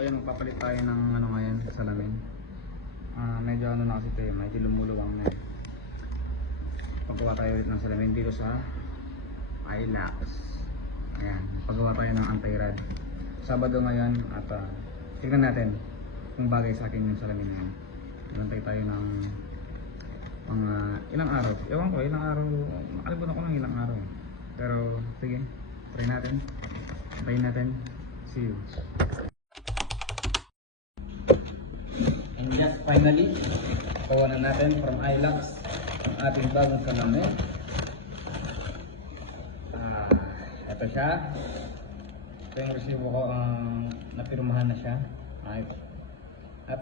So yun, magpapalit tayo ng ano ngayon, salamin. Medyo ano na kasi ito eh, medyo lumuluwang na eh. Paggawa tayo ulit ng salamin dito sa Ilax. Ayan, paggawa tayo ng anti-rad. Sabado ngayon at tignan natin kung bagay sa akin yung salamin na yun. Nantay tayo ng mga ilang araw. Ewan ko, ilang araw. Nakalimutan ko ng ilang araw. Pero sige, try natin. Antayin natin. See you. And yes, finally, gawa na natin from Ilax ang ating bagong salamin. Ito siya. Ito yung resibo ko, napirmahan na siya. At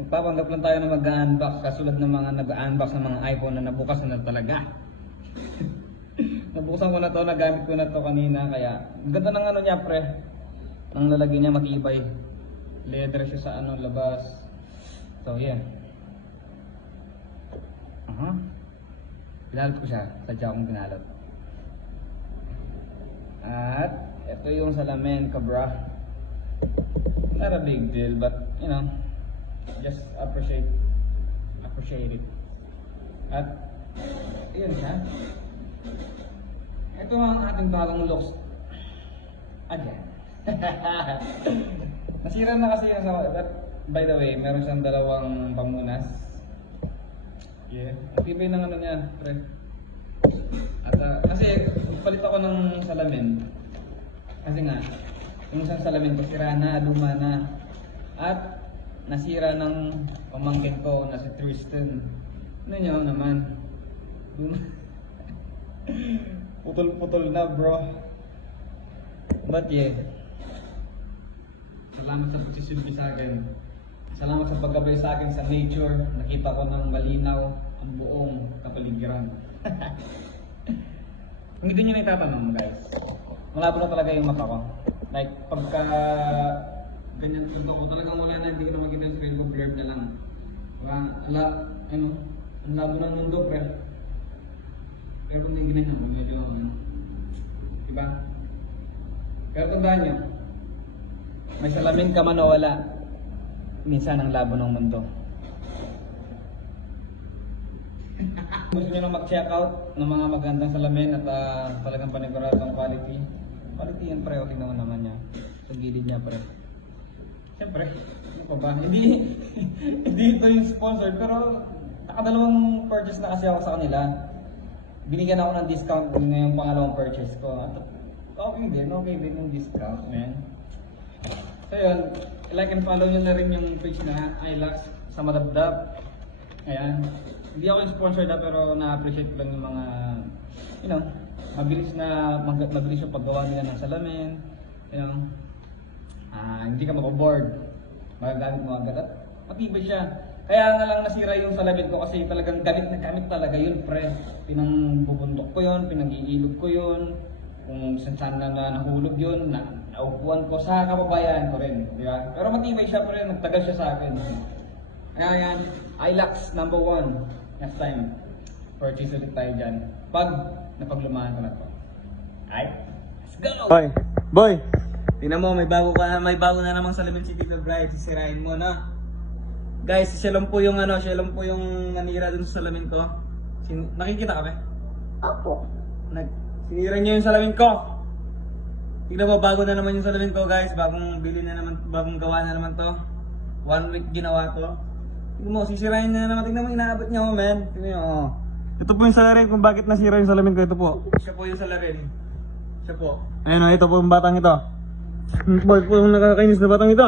magpapanggap lang tayo na mag-unbox kasulad ng mga nag-unbox ng mga iPhone na nabukas na talaga. Nabukasan ko na to, nagamit ko na to kanina, kaya ganda ng ano niya pre. Ang lalagyan niya matibay. Leather siya sa ano labas. So yeah. Pinalot ko siya, sadya akong pinalot. At ito yung salamin kabra. Not a big deal, but you know, just appreciate it. At yun siya. Ito ang ating bagong looks. Again. Nasira na kasi yung sa, by the way, meron siyang dalawang pamunas. Yeah. Tibay ng ano niya, pre. At kasi palit ako ng salamin. Kasi nga yung isang salamin ko sira na, luma na. At nasira ng pamangkin ko na si Tristan. Ano nyo naman? Putol-putol na bro. But yeah, salamat sa pagsisilbi sa akin. Salamat sa paggabay sa akin sa nature. Nakita ko ng malinaw ang buong kapaligiran. Kung hindi nyo na itatanong guys, malabo na talaga yung mata ko. Like pagka ganyan tundo ko, talagang wala na, hindi ko na makita yung screen ko, blurred na lang. Ang labo ng mundo pre. Pero kung hindi ganyan ako, medyo diba? Pero tandaan nyo, may salamin ka man o wala, minsan ang labo ng mundo. Gusto nyo na mag-check out ng mga magandang salamin at talagang paniguradong quality. Quality yan pre, okay naman naman niya. Sa gilid niya pre. Siyempre, ano pa ba? Hindi ito yung sponsor, pero nakadalawang purchase na kasi ako sa kanila. Binigyan ako ng discount ngayong pangalawang purchase ko. At okay din yung discount, man. So yun, like and follow nyo na rin yung page na Ilax sa Madabdab. Ayan. Hindi ako yung sponsor na, pero na-appreciate ko lang yung mga, you know, mabilis yung paggawa nila ng salamin. You know, hindi ka mako-board. Magagamit mo agad at matibay siya. Kaya nga lang nasira yung salamin ko kasi talagang gamit na gamit talaga yun pre. Pinangbubundok ko yun, pinag-iilog ko yun. Kung saan na nahulog yun, naupuan ko sa kababayan ko rin. Di ba? Pero matibay siya pre, nagtagal siya sa akin. Kaya yan, Ilax #1. Next time, purchase ulit tayo dyan. Pag napaglumahan ko na to. Alright? Let's go! Boy! Tingnan mo, may bago na namang salamin si Tito Bright. Sisirain mo na. Guys, siya lang po yung nanira dun sa salamin ko. Nakikita ka ba? Apo. Sinira niya yung salamin ko. Tingnan mo, bago na naman yung salamin ko guys. Bagong gawa na naman to. 1 week ginawa to. Tingnan mo, sisirain na naman. Tingnan mo, inaabot niya mo, man. Tingnan mo, Ito po yung salarin kung bakit nasira yung salamin ko. Ito po. Siya po yung salarin. Siya po. Ayun o, ito po yung batang ito. Bakit po yung nakakainis na batang ito?